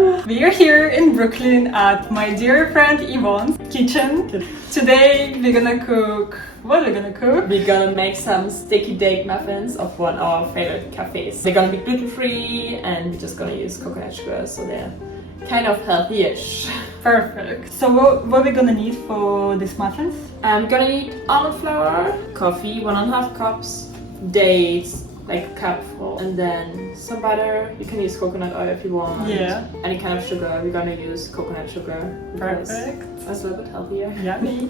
Hello! We are here in Brooklyn at my dear friend Yvonne's kitchen. Today we're gonna cook. What are we gonna cook? We're gonna make some sticky date muffins of one of our favorite cafes. They're gonna be gluten-free and we're just gonna use coconut sugar, so they're kind of healthy-ish. Perfect. So what are we gonna need for these muffins? I'm gonna need almond flour, coffee, 1.5 cups, dates, like a cup full, and then some butter. You can use coconut oil if you want. Yeah. Any kind of sugar. We're gonna use coconut sugar. Perfect. It's a little bit healthier. Yummy.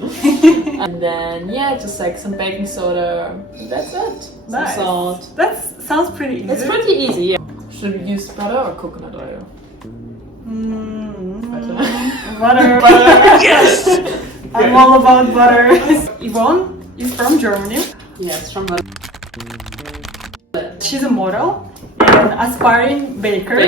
And then just like some baking soda. That's it. Nice. Some salt. That sounds pretty easy. It's pretty easy. Yeah. Should we use butter or coconut oil? Butter. Yes! I'm all about butter. Yvonne is from Germany. Yes, from butter. She's a model and aspiring baker.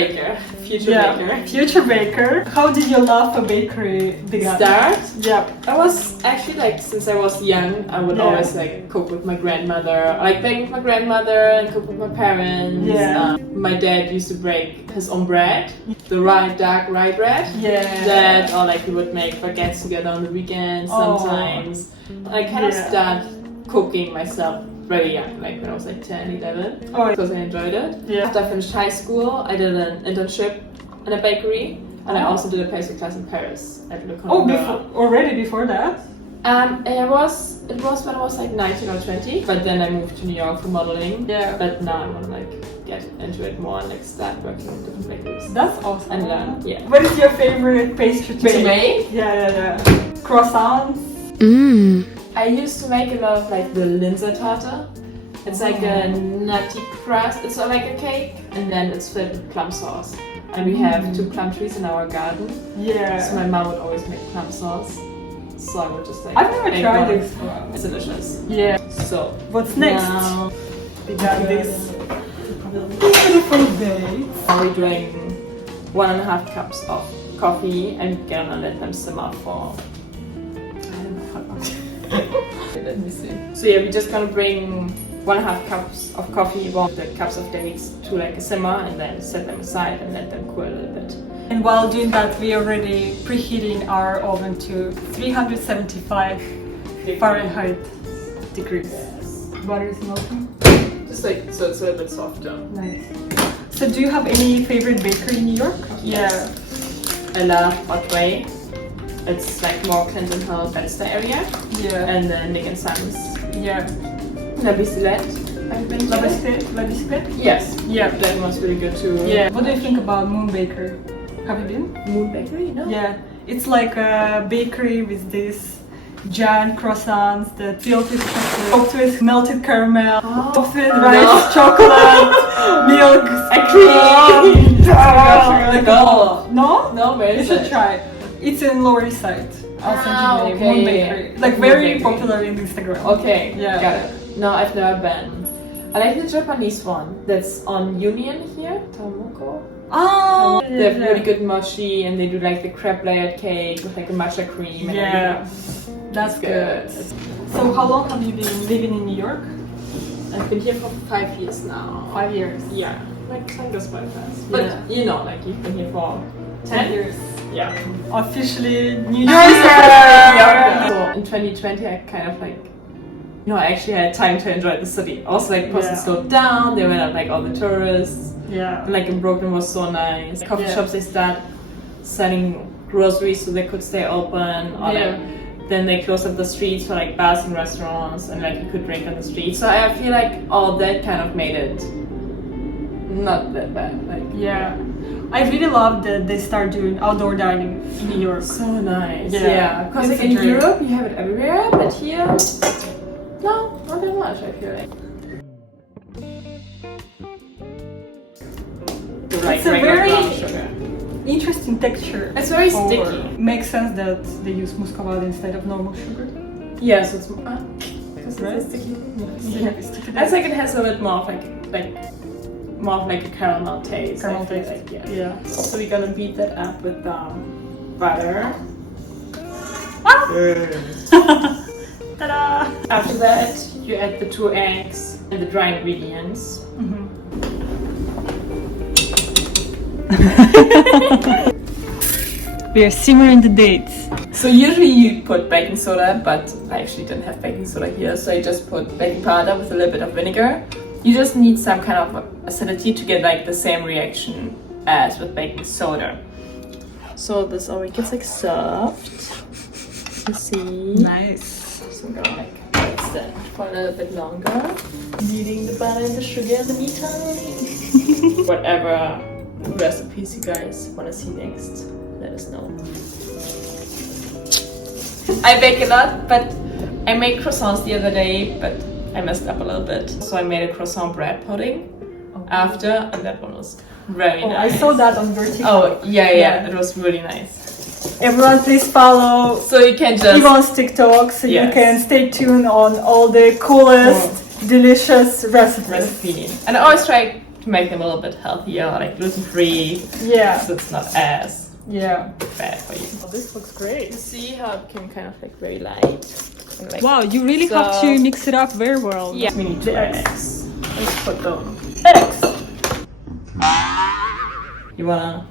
Future baker. How did your love for bakery begin? Start? Yeah. I was actually like, since I was young, I would always like cook with my grandmother. I like bake with my grandmother and cook with my parents. Yeah. My dad used to bake his own bread, the dark rye bread. Yeah. Or like we would make baguettes together on the weekends sometimes. I kind of started cooking myself very young, like when I was like 10, 11, because I enjoyed it. Yeah. After I finished high school, I did an internship in a bakery, and I also did a pastry class in Paris at Le already before that? It was when I was like 19 or 20, but then I moved to New York for modeling. Yeah. But now I want to like get into it more and like start working in different bakeries. That's awesome. And learn. Yeah. What is your favorite pastry to make? Yeah. Croissants. I used to make a lot of like the linzer tartar. It's like a nutty crust. It's like a cake, and then it's filled with plum sauce. And we have 2 plum trees in our garden. Yeah. So my mom would always make plum sauce. So I would just like. I've never tried this. It's delicious. Yeah. So what's next? Now we got this beautiful dates. We're doing 1.5 cups of coffee, and we're gonna let them simmer for. Let me see. So yeah, we're just gonna bring 1.5 cups of coffee, 1 cups of dates to like a simmer, and then set them aside and let them cool a little bit. And while doing that, we are already preheating our oven to 375 Fahrenheit degrees. Yes. Butter is melting. Just like so, it's a little bit softer. Nice. So, do you have any favorite bakery in New York? Yes. Yeah. I love Butler. It's like more Clinton Hill, Bethesda area. Yeah. And then Nick and Sons. Yeah. La Bicyclette. La Bicyclette? Yes. Yeah. That was really good too. Yeah. What do you think about Moon Bakery? Have you been? Moon Bakery? No. Yeah. It's like a bakery with these giant croissants that filled with chocolate, topped with melted caramel, topped with rice, chocolate, milk, cream. No, where is it? You should try. It's in Lower East Side. I'll send you the name. Moon Bakery. Like very popular in Instagram. Okay, got it. No, I've never been. I like the Japanese one that's on Union here, Tomoko. They have really good mochi, and they do like the crepe layered cake with like a matcha cream. And that's good. So how long have you been living in New York? I've been here for 5 years now. 5 years? Yeah. Like time goes by fast. But you know, like you've been here for 10 years. Yeah. Officially New Yorker! So in 2020 I kind of like, I actually had time to enjoy the city. Also like person slowed down, they went out like all the tourists. Yeah. And like in Brooklyn was so nice. Coffee shops, they start selling groceries so they could stay open. Or like, then they closed up the streets for like bars and restaurants, and like you could drink on the street. So I feel like all that kind of made it not that bad. Like I really love that they start doing outdoor dining in New York. So nice. Yeah. Because like in Europe you have it everywhere, but here, no, not that much I feel like. It's a very interesting texture. It's very sticky. Makes sense that they use Muscovado instead of normal sugar. Yes, it's because it's sticky. I think it has a bit more of like a caramel taste. Yeah. So we're gonna beat that up with butter. Ta-da! After that, you add the 2 eggs and the dry ingredients. We are simmering the dates. So usually you put baking soda, but I actually didn't have baking soda here, so I just put baking powder with a little bit of vinegar. You just need some kind of acidity to get like the same reaction as with baking soda. So this already gets like soft. You see? Nice. So I'm gonna like mix that for a little bit longer. Kneading the butter and the sugar in the meantime. Whatever recipes you guys want to see next, let us know. I bake a lot, but I made croissants the other day, but I messed up a little bit. So I made a croissant bread pudding after, and that one was very nice. I saw that on your TikTok. Oh, yeah, it was really nice. Everyone, please follow So you can just Yvonne's TikTok so you can stay tuned on all the coolest, delicious recipe. And I always try to make them a little bit healthier, like gluten-free. Yeah. So it's not as bad for you. Oh, this looks great. You see how it became kind of like very light? And like Wow, you really have to mix it up very well. Yeah. We need the eggs. Let's put them. Eggs! You wanna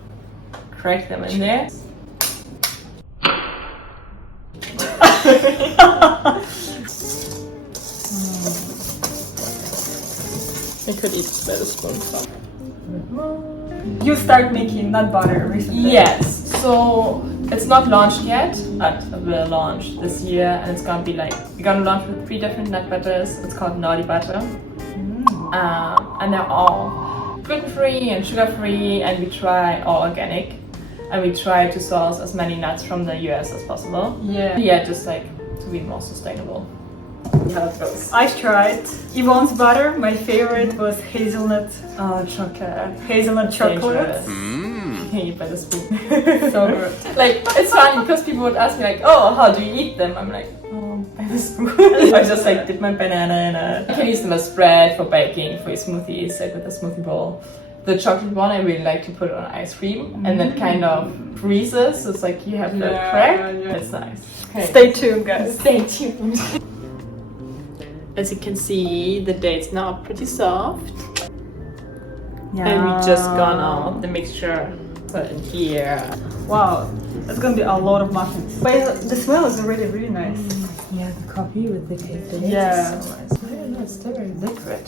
crack them in there? I could eat with a spoonful. You start making nut butter recently. Yes, so it's not launched yet, but it will launch this year, and it's gonna be like, we're gonna launch with 3 different nut butters. It's called Naughty Butter. And they're all gluten-free and sugar-free, and we try all organic. And we try to source as many nuts from the US as possible. Yeah, just like to be more sustainable. How it goes. I've tried Yvonne's butter. My favorite was hazelnut. Oh, chocolate. Hazelnut chocolate. Can you by the spoon? So good. Like, it's funny because people would ask me like, oh, how do you eat them? I'm like, oh, by the spoon. I just like dip my banana in it. You can use them as bread for baking, for your smoothies, like with a smoothie bowl. The chocolate one, I really like to put it on ice cream, and then kind of freezes. It's like you have the crack. It's nice. Okay. Stay tuned, guys. Stay tuned. As you can see, the dates now are pretty soft. Yeah. And we just gone out the mixture put in here. Wow, that's gonna be a lot of muffins. But the smell is already really nice. Yeah, the coffee with the cake dates. Yeah. Is so nice. I don't know, it's still very liquid.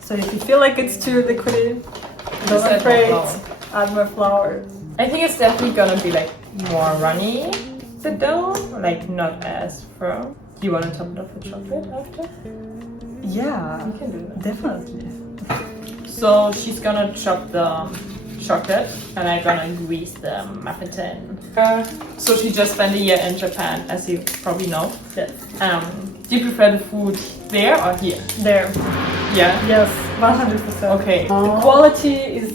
So if you feel like it's too liquidy, don't be afraid. Add more flour. I think it's definitely gonna be like more runny, the dough, like not as firm. Do you want to top it off with chocolate after? Yeah, You can do that. definitely. So she's gonna chop the chocolate and I'm gonna grease the muffin tin. So she just spent a year in Japan, as you probably know. Yes. Do you prefer the food there or here? There. Yeah? Yes, 100%. Okay. The quality is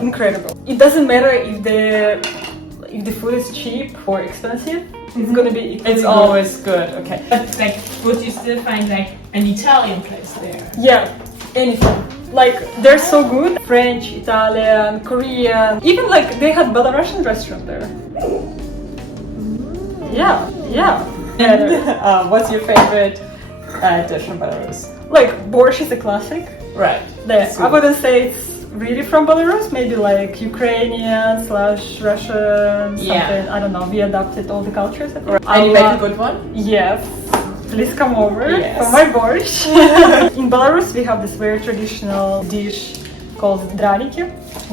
incredible. It doesn't matter if the food is cheap or expensive. It's gonna be. It's always good. Okay. But like, would you still find like an Italian place there? Yeah, anything. Like they're so good. French, Italian, Korean. Even like they had Belarusian restaurant there. Yeah. And what's your favorite dish from Belarus? Like borscht is a classic. Right. I wouldn't say it's really from Belarus. Maybe like Ukrainian / Russian. Something. I don't know. We adapted all the cultures. Right. And you make a good one? Yes. Please come over for my borscht. In Belarus, we have this very traditional dish called draniki.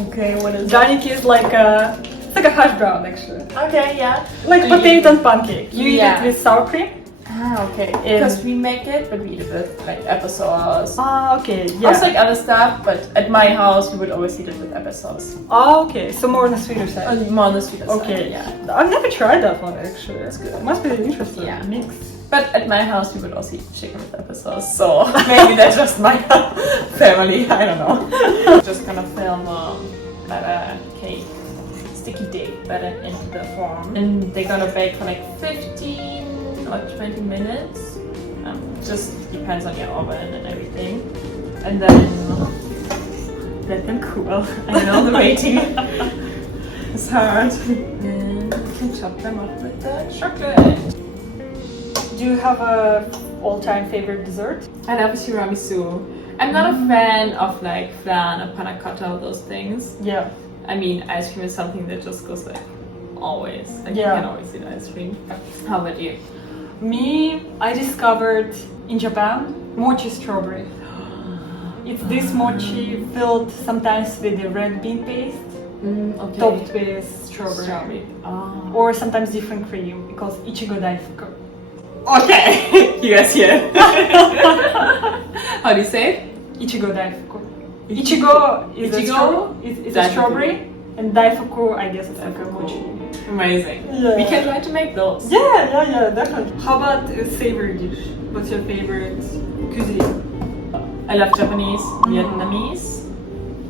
Okay, what is Draniki is like a hash brown actually. Okay, yeah. Like potato and pancake. You eat it with sour cream. Ah, okay. Because we make it, but we eat it with like applesauce. Ah, okay. Yeah. Also like other stuff, but at my house we would always eat it with applesauce. Ah, okay. So more on the sweeter side. More on the sweeter side. Okay. Yeah. I've never tried that one actually. That's good. It must be interesting. Yeah. Mix. But at my house we would also eat chicken with applesauce, so maybe that's just my family, I don't know. Just gonna film batter cake, sticky cake batter into the form. And they're gonna bake for like 15 or 20 minutes. Just depends on your oven and everything. And then let them cool. I know the waiting is hard. And you can chop them up with the chocolate. Do you have a all-time favorite dessert? I love tiramisu. I'm not a fan of like flan or panna cotta or those things. Yeah. I mean, ice cream is something that just goes like always. Like Yeah. you can always eat ice cream. How about you? Me, I discovered in Japan mochi strawberry. It's this mochi filled sometimes with the red bean paste, Okay. topped with strawberry. Oh. Or sometimes different cream, because Ichigo Daifuku. Okay. You guys hear? How do you say it? Ichigo Daifuku. Ichigo is Ichigo? a strawberry, and Daifuku, I guess, it's like a mochi. Amazing. Yeah. We can try to make those. Yeah, definitely. How about a savory dish? What's your favorite cuisine? I love Japanese, Vietnamese,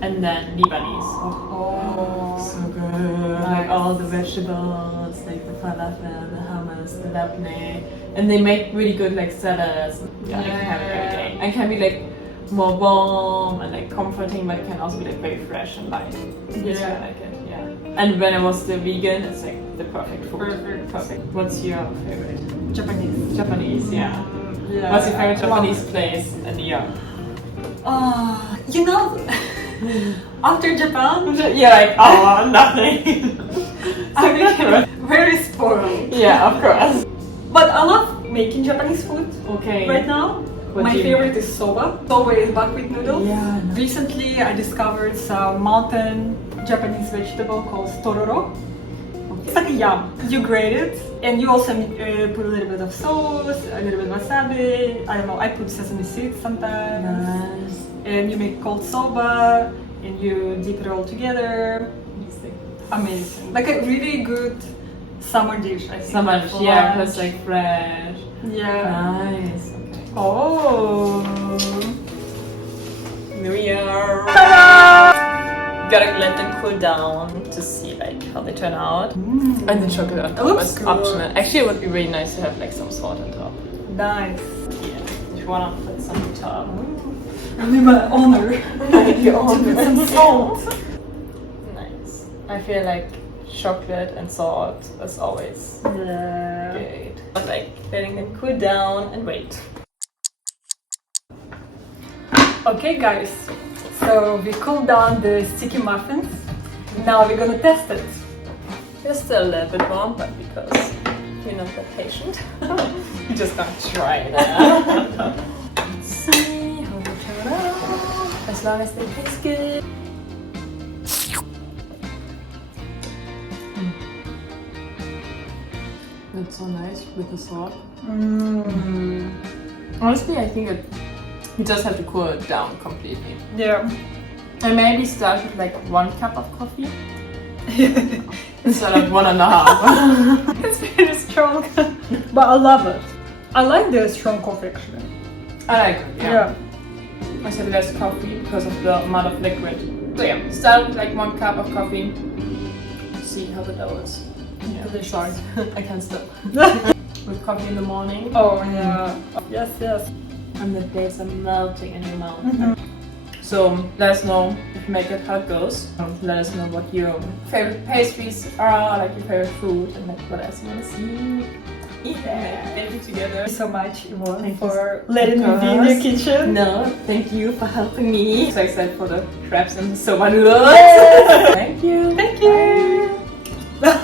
and then Lebanese. Oh, So good. Like all the vegetables, like the falafel, the hummus, the labneh, and they make really good like salads. Yeah, I can have it every day. And can be like more warm and like comforting, but it can also be like very fresh and light. Yeah. I like it. Yeah. And when I was the vegan, it's like the perfect food. Perfect. What's your favorite? Japanese. Japanese, yeah. Yeah. What's your favorite Japanese place in New York? You know, after Japan, Yeah, like oh, nothing. I became very spoiled. Yeah, of course. But I love making Japanese food Okay. right now. What My do you favorite is soba. Soba is buckwheat noodles. Yeah. Recently, I discovered some mountain Japanese vegetable called tororo. It's like a yam. You grate it, and you also put a little bit of sauce, a little bit of wasabi. I don't know. I put sesame seeds sometimes. Nice. And you make cold soba, and you dip it all together. Amazing. Like a really good summer dish, I think. Summer, for yeah, lunch. because like fresh. Yeah. Nice. Okay. Oh. New Year. Gotta let them cool down to see like how they turn out. And the chocolate on top looks is good. optional. Actually, it would be really nice to have like some salt on top. Nice. Yeah. If you wanna put some on top. Only my honor. Some salt. Nice. I feel like chocolate and salt is always Yeah. good. But like letting them cool down and wait. Okay, guys. So we cooled down the sticky muffins. Now we're gonna test it. They're still a little bit warm, but because we're not that patient, we're just gonna try it out. Let's see how they turn out. As long as they taste good. That's so nice with the salt. Honestly, I think you just have to cool it down completely. Yeah. And maybe start with like 1 cup of coffee instead of 1.5. It's very strong. But I love it. I like the strong coffee actually. I like it, yeah. I said less coffee because of the amount of liquid. So yeah, start with like 1 cup of coffee. See how the dough is. Yeah, sorry, I can't stop. With coffee in the morning. Oh yeah. Yes. And the dates are melting in your mouth. So let us know if you make it, how it goes. Let us know what your favorite pastries are, like your favorite food, and like what else you want to see. Yeah. Thank you together. Thank you so much, Yvonne, Thank for you. letting me be in your kitchen. No, thank you for helping me. So excited for the crabs and the soba noodles. Yes. Thank you. Thank you. Bye.